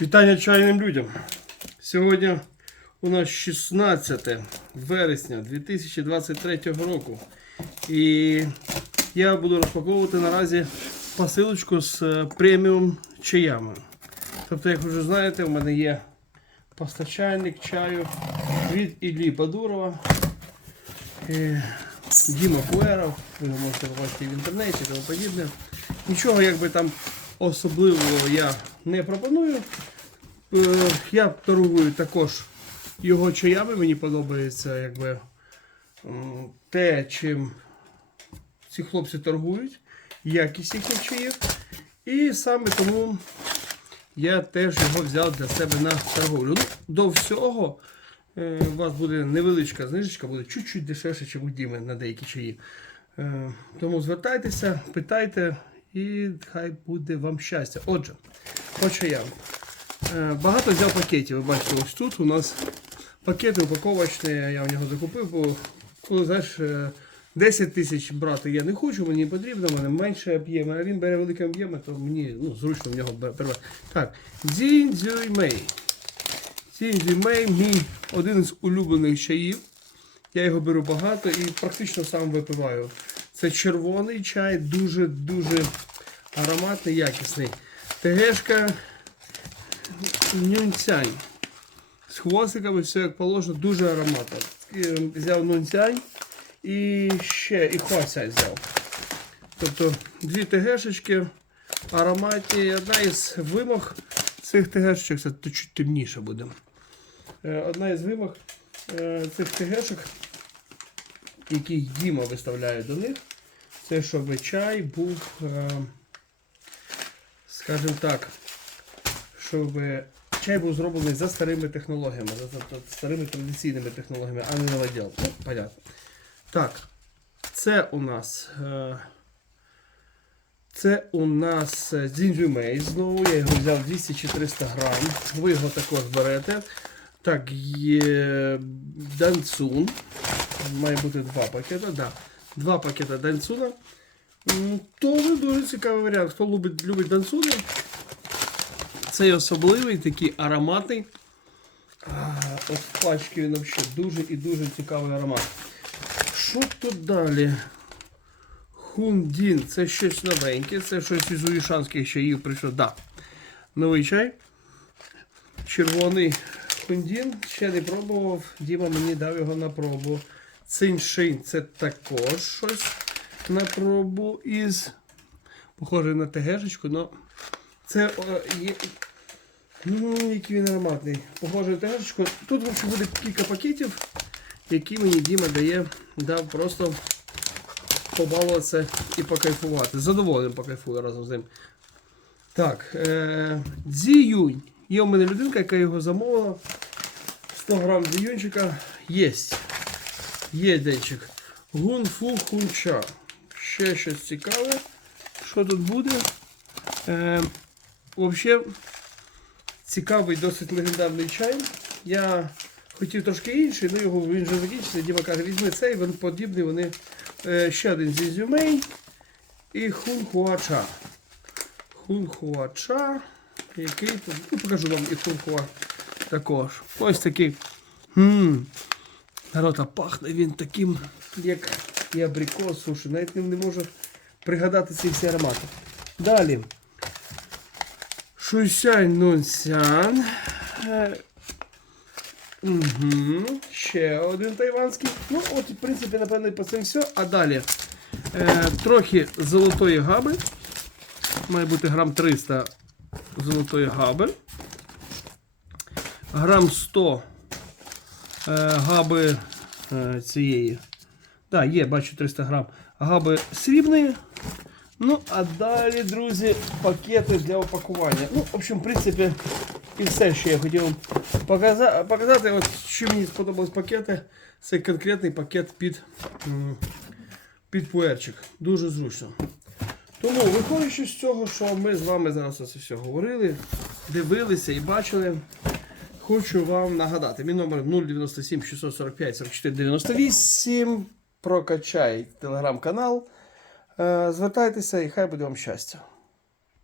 Вітання чайним людям. Сьогодні у нас 16 вересня 2023 року. І я буду розпаковувати наразі посилочку з е, преміум чаями. Тобто, як вже знаєте, у мене є постачальник чаю від Іллі Бадурова. е, Діма Пуеров, ви можете побачити в інтернеті і тому подібне. Нічого якби там особливого я не пропоную. Е, Я торгую також його чаями. Мені подобається якби, те, чим ці хлопці торгують, якість їхніх чаїв. І саме тому я теж його взяв для себе на торговлю. Ну, до всього е, у вас буде невеличка знижечка, буде чуть-чуть дешевше, ніж у Діми на деякі чаї. Е, Тому звертайтеся, питайте, і хай буде вам щастя. Отже, по чаям. Е, Багато взяв пакетів. Ви бачите, ось тут у нас пакети упаковочні, я в нього закупив, бо коли знаєш, е, 10 тисяч брати я не хочу, мені потрібно, мене менше об'єми, а він бере великі об'єми, то мені ну, зручно в нього передавати. Так, Дзінь-дзюй-мей. Дзінь-дзюй-мей мій один з улюблених чаїв. Я його беру багато і практично сам випиваю. Це червоний чай, дуже-дуже ароматний, якісний. ТГшка нюнцянь. З хвостиками все як положено, дуже ароматно. Е, Взяв нунцянь і ще і хвасянь взяв. Тобто дві ТГшечки ароматні. Одна із вимог цих ТГшечок, це чуть темніше буде. Е, Одна із вимог е, цих ТГшок, які Діма виставляє до них, це щоб чай був, е, скажімо так, щоб чай був зроблений за старими технологіями, за, старими традиційними технологіями, а не новоділ. Ну, понятно. Так, це у нас. Е, це у нас дзінджумей знову. Я його взяв 200 чи 300 грам. Ви його також берете. Так, є данцун. Має бути два пакети. Да. Два пакети данцуна. М, Тоже дуже цікавий варіант. Хто любить, любить данцуни, цей особливий, такий ароматний. В пачці він взагалі дуже і дуже цікавий аромат. Що тут далі? Хундін, це щось новеньке, це щось із уїшанських чаїв прийшло. Да. Новий чай. Червоний хундін. Ще не пробував. Діма мені дав його на пробу. Циншинь це також щось на пробу із. Похоже на ТГшечку, але це є, Ну, який він ароматний. Похоже на ТГшечку. Тут в общем, буде кілька пакетів, які мені Діма дає, дав просто побалуватися і покайфувати. Задоволеним покайфую разом з ним. Так, е, дзіюнь. Є у мене людинка, яка його замовила. 100 грам дзіюнчика. Єсть. Є денчик. Гунфу хунча. Ще щось цікаве. Що тут буде? Е, Взагалі, цікавий, досить легендарний чай. Я хотів трошки інший, ну його він вже закінчився. Діма каже, візьми цей, він подібний, вони е, ще один зізюмей і хунхуача. Хунхуача, який ну покажу вам і хунхуа також. Ось такий. Ммм, Народа пахне він таким, як і абрикос, слушай, навіть не, можу пригадати ці всі аромати. Далі. Шуйсянь нунсян. Е, Угу. Ще один тайванський. Ну, от, в принципі, напевно, по цим все. А далі е, трохи золотої габи. Має бути грам 300 золотої габи. Грам 100 е, габи е, цієї. Так, є, бачу 300 грам. Габи срібної. Ну, а далі, друзі, пакети для опакування. Ну, в общем, в принципі, і все, що я хотів вам показа- показати. От, що мені сподобались пакети, це конкретний пакет під, під пуерчик. Дуже зручно. Тому, виходячи з цього, що ми з вами зараз це все говорили, дивилися і бачили, хочу вам нагадати. Мій номер 097 645 44 98. Прокачай телеграм-канал. Е, Звертайтеся і хай буде вам щастя.